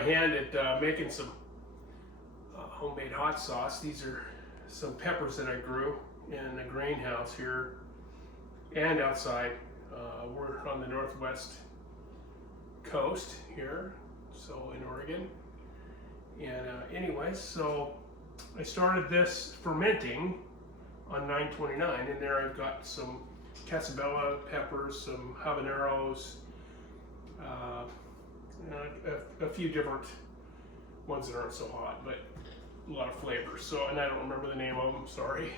my hand at making some homemade hot sauce. These are some peppers that I grew in a greenhouse here and outside. We're on the northwest coast here, so in Oregon. And anyways, so I started this fermenting on 9/29, and there I've got some Casabella peppers, some Habaneros, a few different ones that aren't so hot, but a lot of flavors. So, and I don't remember the name of them, sorry.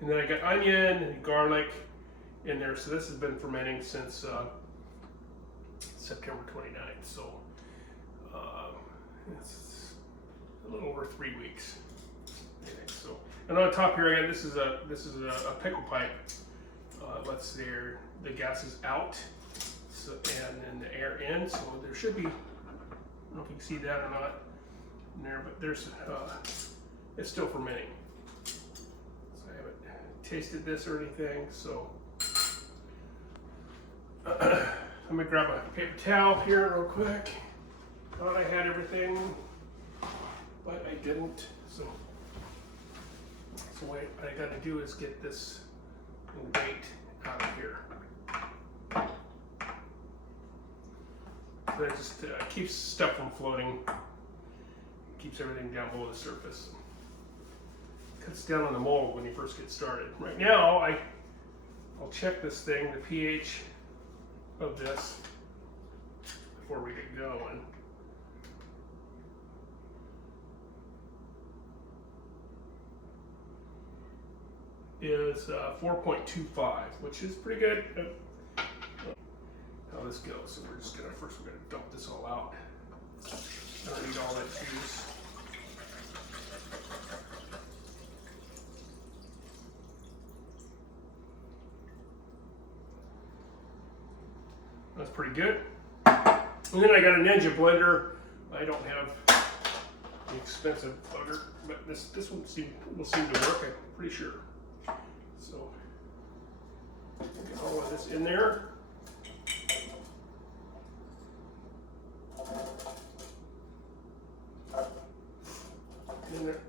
And then I got onion and garlic in there. So this has been fermenting since September 29th. So it's a little over 3 weeks. So, and on top here, again, this is a pickle pipe. Let's see, the gas is out, so, and then the air in. So there should be, I don't know if you can see that or not in there, but there's it's still fermenting. So I haven't tasted this or anything. So let me grab a paper towel here real quick. Thought I had everything, but I didn't. So what I got to do is get this weight out of here. So that just keeps stuff from floating, keeps everything down below the surface. Cuts down on the mold when you first get started. Right now, I'll check this thing, the pH of this, before we get going. Is 4.25, which is pretty good. How this goes, so we're gonna dump this all out. I don't need all that juice. That's pretty good. And then I got a Ninja blender. I don't have the expensive bugger, but this one will seem to work, I'm pretty sure. So, get all of this in there. In there.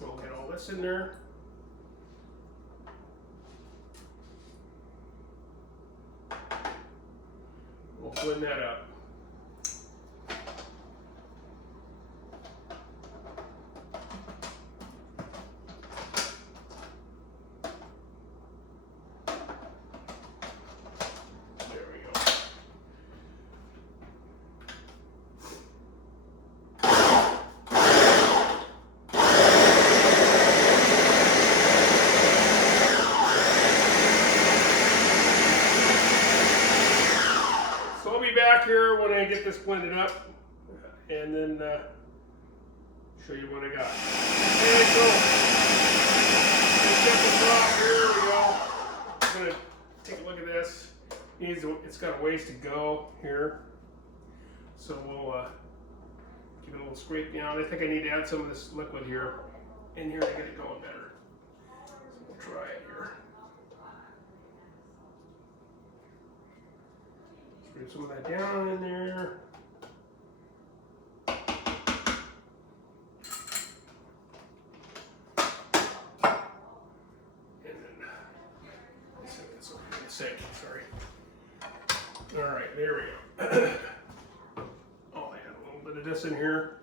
We'll get all this in there. We'll blend that up. Back here when I get this blended up, and then show you what I got. Okay, so check this off. Here we go. I'm gonna take a look at this. It's got a ways to go here, so we'll give it a little scrape down. I think I need to add some of this liquid here in here to get it going better. So we'll try it here. Scrape some of that down in there. And then let's set this over for a sec. Sorry. All right, there we go. I'll add a little bit of this in here.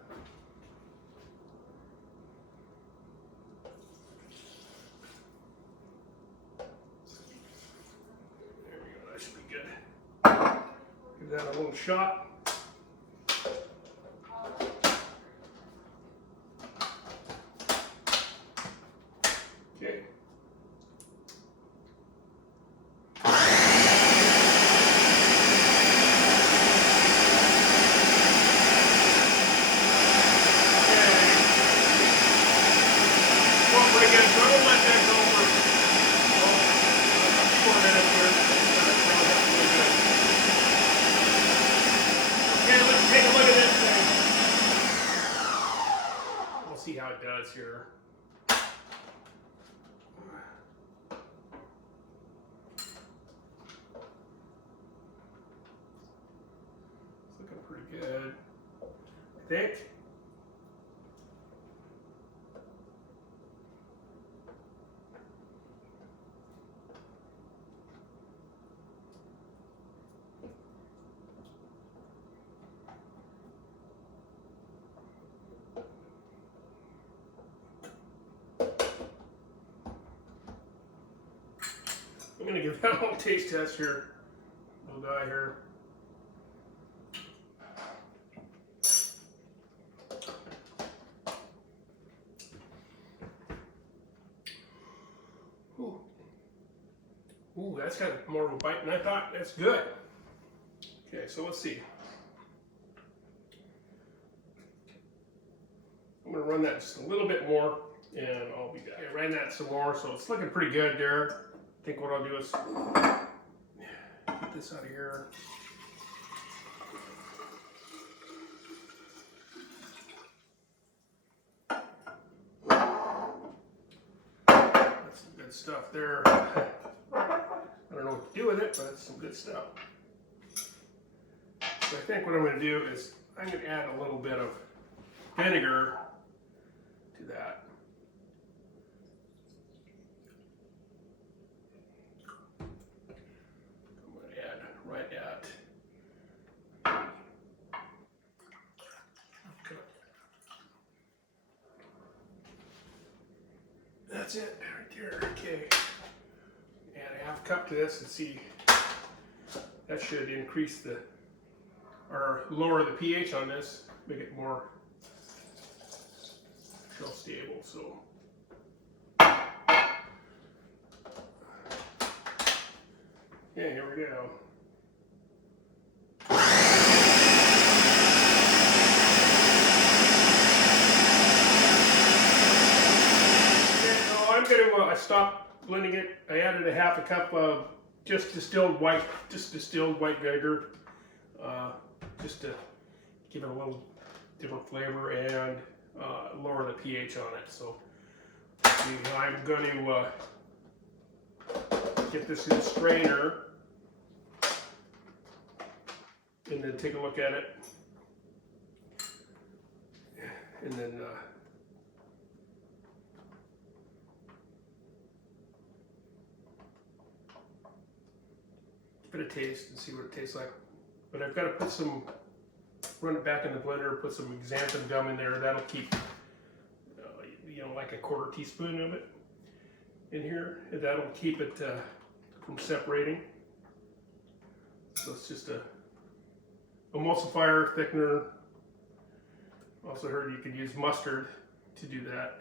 There we go. That should be good. Give that a little shot. Okay. See how it does here. good, I think. I'm gonna give that a little taste test here, little guy here. Ooh. Ooh, that's got more of a bite than I thought. That's good. Okay, so let's see. I'm gonna run that just a little bit more and I'll be back. I ran that some more, so it's looking pretty good there. I think what I'll do is get this out of here. That's some good stuff there. I don't know what to do with it, but it's some good stuff. So I think what I'm going to do is I'm going to add a little bit of vinegar to that. I'm going to add right at. Okay. That's it right there. Okay. Add a half cup to this and see. That should increase the, or lower the pH on this, make it more shelf stable. So yeah, here we go. Okay, so I'm going to I stopped blending it. I added a half a cup of just distilled white vinegar, just to give it a little different flavor and lower the pH on it. So I'm going to get this in a strainer and then take a look at it, and then give it a taste and see what it tastes like. But I've got to put some, run it back in the blender, put some Xanthan Gum in there. That'll keep, you know, like a quarter teaspoon of it in here, and that'll keep it from separating. So it's just a emulsifier, thickener. Also heard you could use mustard to do that.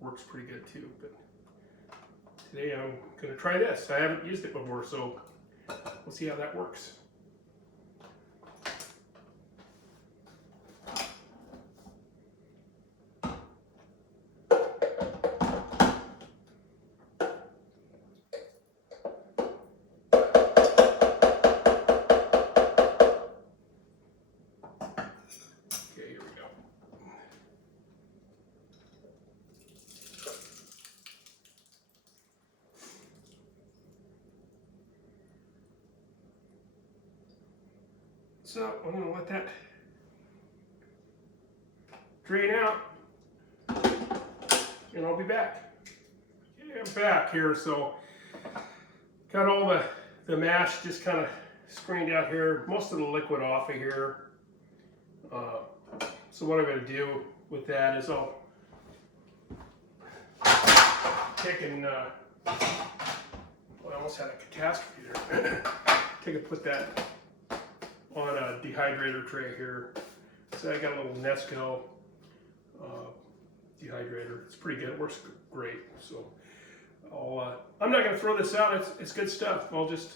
Works pretty good too. But today I'm going to try this. I haven't used it before, so we'll see how that works. So I'm going to let that drain out, and I'll be back. Okay, I'm back here. So got all the mash just kind of strained out here, most of the liquid off of here. So what I'm going to do with that is I'll take and well, I almost had a catastrophe there. Take and put that on a dehydrator tray here. So I got a little Nesco dehydrator. It's pretty good. It works great. So I'm not going to throw this out. It's good stuff. I'll just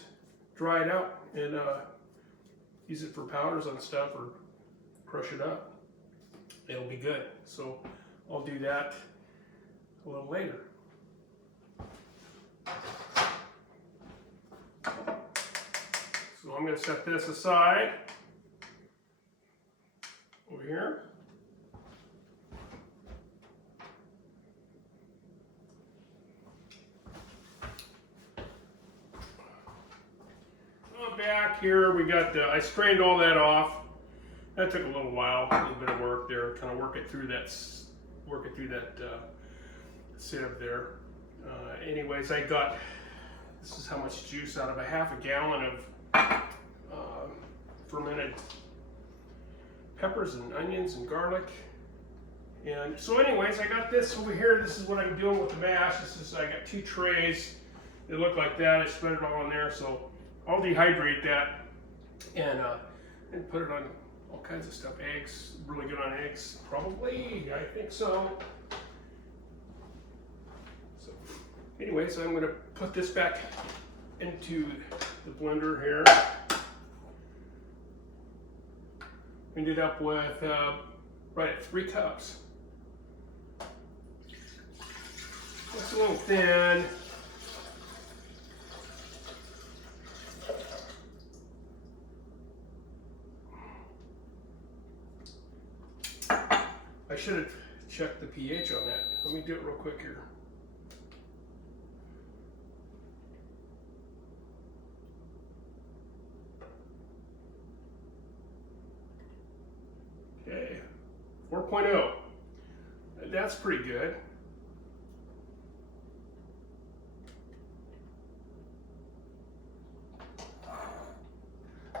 dry it out and use it for powders on stuff or crush it up. It'll be good. So I'll do that a little later. So I'm going to set this aside over here. Back here we got, I strained all that off. That took a little while, a little bit of work there, kind of work it through that sieve there. Anyways, I got, this is how much juice out of a half a gallon of fermented peppers and onions and garlic. And so anyways, I got this over here. This is what I'm doing with the mash. I got 2 trays. They look like that. I spread it all in there. So I'll dehydrate that and put it on all kinds of stuff. Eggs, really good on eggs, probably. I think so. So anyways, I'm going to put this back into the blender here. Ended up with right at 3 cups. It's a little thin. I should have checked the pH on that. Let me do it real quick here. Okay, 4.0. That's pretty good.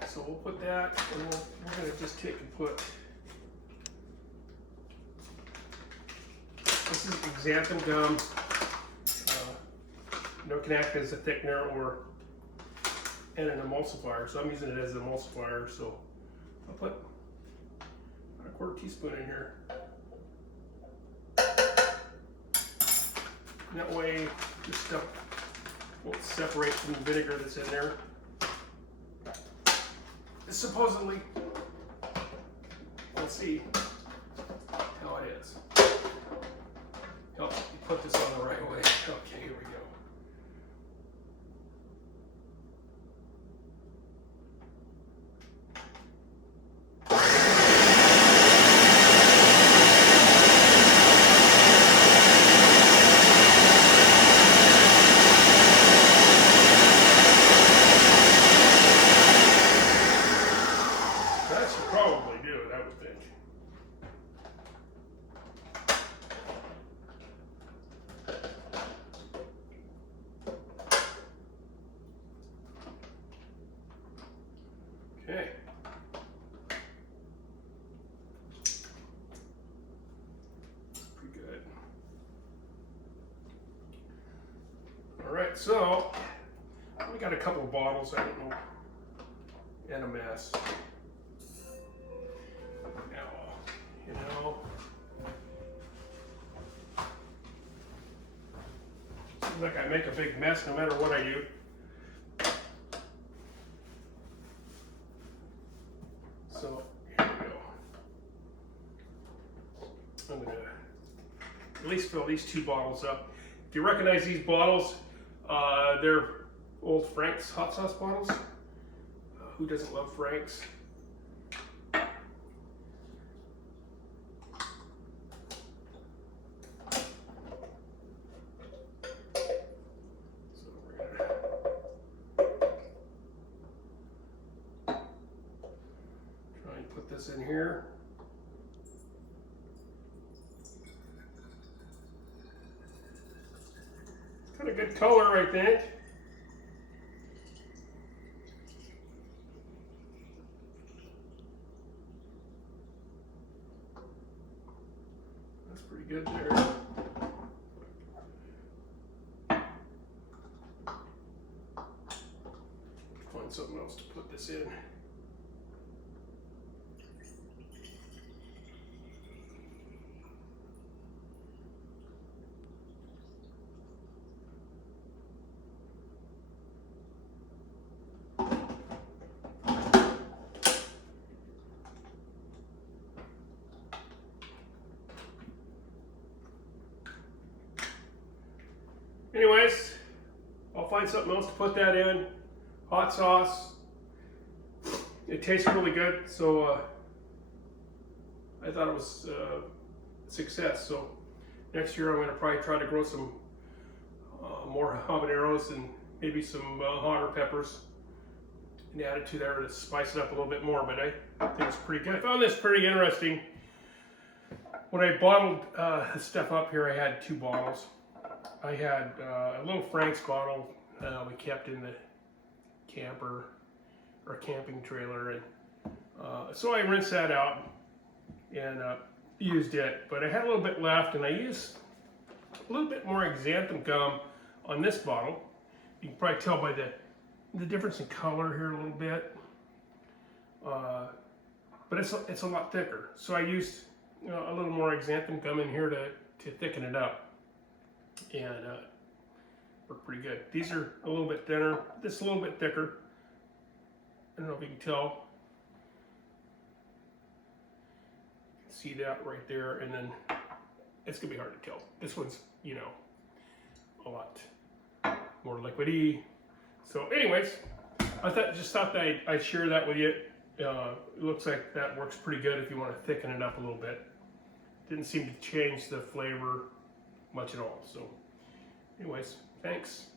So we'll put that, and we're going to just take and put, this is Xanthan Gum. It can act as a thickener and an emulsifier. So I'm using it as an emulsifier. So I'll put a 1/4 teaspoon in here. And that way this stuff won't separate from the vinegar that's in there. Supposedly, let's see how it is. Help you put this on the right way. Okay, here we go. Okay. Pretty good. All right, so we got a couple of bottles, I don't know, and a mess. Now, you know, seems like I make a big mess no matter what I do. So here we go. I'm going to at least fill these 2 bottles up. If you recognize these bottles, they're old Frank's hot sauce bottles. Who doesn't love Frank's? This in here. Kind of good color, I think. That's pretty good there. Find something else to put this in. Anyways, I'll find something else to put that in. Hot sauce. It tastes really good, so I thought it was a success. So next year I'm going to probably try to grow some more habaneros and maybe some hotter peppers and add it to there to spice it up a little bit more, but I think it's pretty good. I found this pretty interesting. When I bottled stuff up here, I had 2 bottles. I had a little Frank's bottle we kept in the camper or camping trailer, and so I rinsed that out and used it. But I had a little bit left, and I used a little bit more Xanthan Gum on this bottle. You can probably tell by the difference in color here a little bit, but it's a lot thicker. So I used a little more Xanthan Gum in here to thicken it up, and worked pretty good. These are a little bit thinner. This is a little bit thicker. I don't know if you can tell. You can see that right there, and then it's gonna be hard to tell. This one's, you know, a lot more liquidy. So anyways, I just thought that I'd share that with you. It looks like that works pretty good if you want to thicken it up a little bit. Didn't seem to change the flavor much at all. So anyways, thanks.